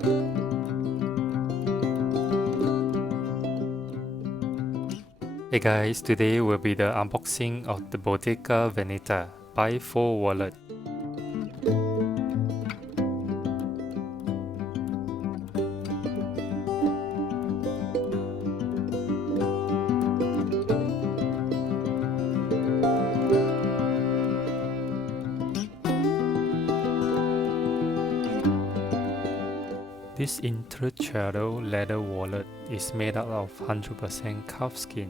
Hey guys, today will be the unboxing of the Bottega Veneta Buy 4 wallet. This Intrecciato leather wallet is made out of 100% calfskin.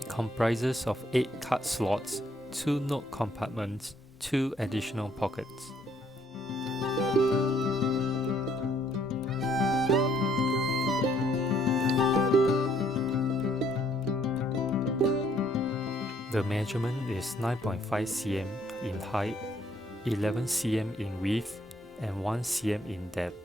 It comprises of 8 card slots, 2 note compartments, 2 additional pockets. The measurement is 9.5 cm in height, 11 cm in width, and 1 cm in depth.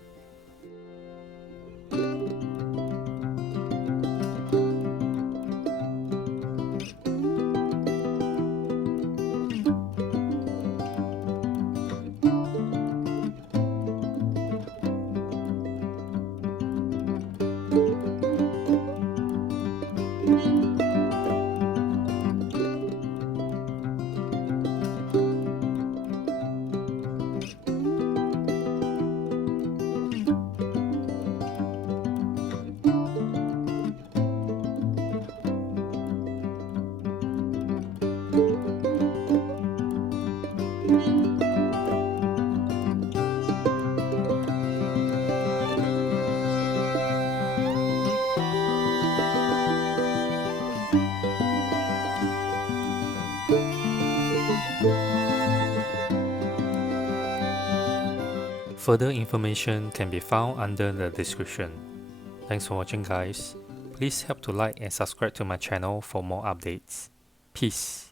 Further information can be found under the description. Thanks for watching guys. Please help to like and subscribe to my channel for more updates. Peace.